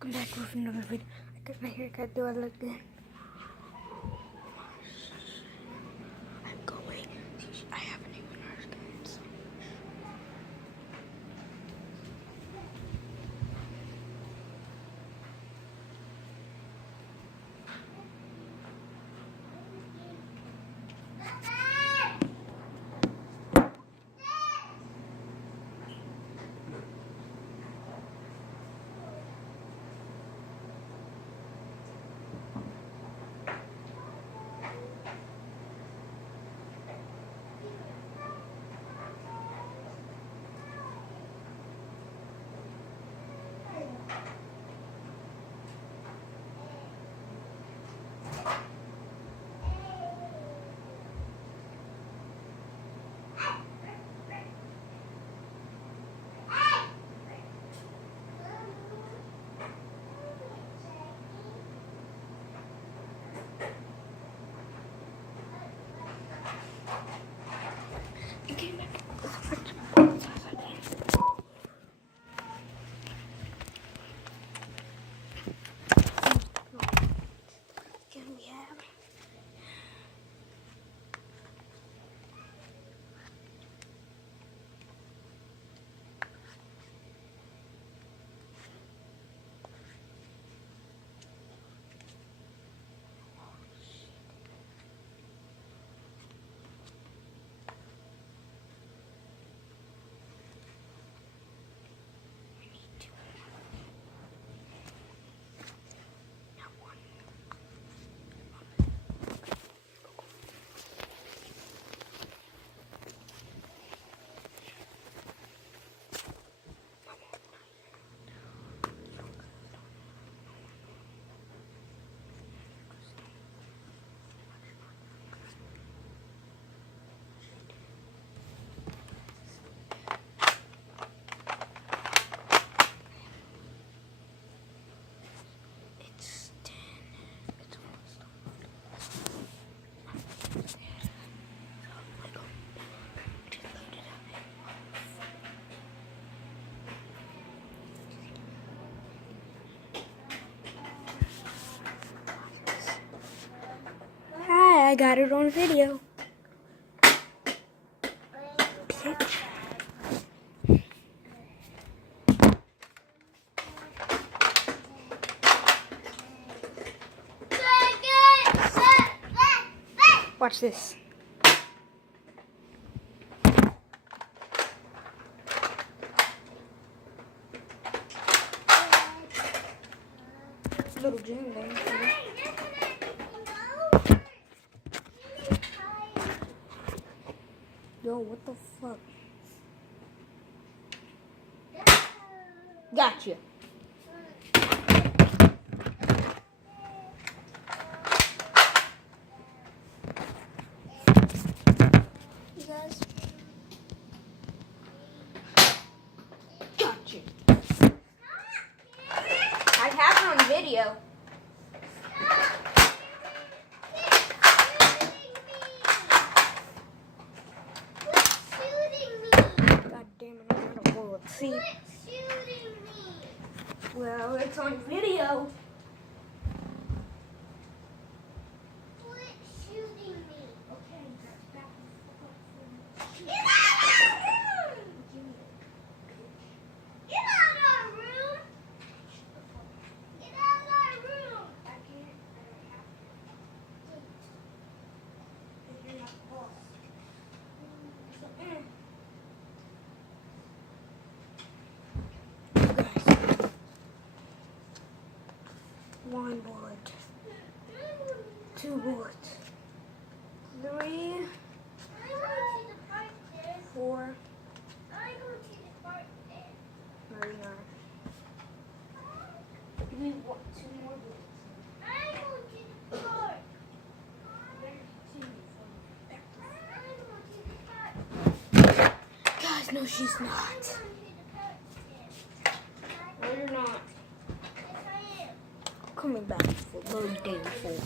Welcome back with another video. I got my haircut. Do I look good? I'm going. I haven't even heard it. So. Hi, I got it on video. Bitch. Watch this. Little June there. Yo, what the fuck? Gotcha. You guys. Gotcha. I have it on video. God damn it, I'm out of bullets. See? Well, it's on video. Quit shooting me. Okay, back the fuck up. Get out of our room. Get out of our room. I can't. I don't have to. You're not boss. One bullet. Two bullets. 3, I go to the park there. 4, I go to the park there. 39. We want 2 more bullets. I go to the park. Guys, no, she's not. No, you're not. Coming back for birthday for this.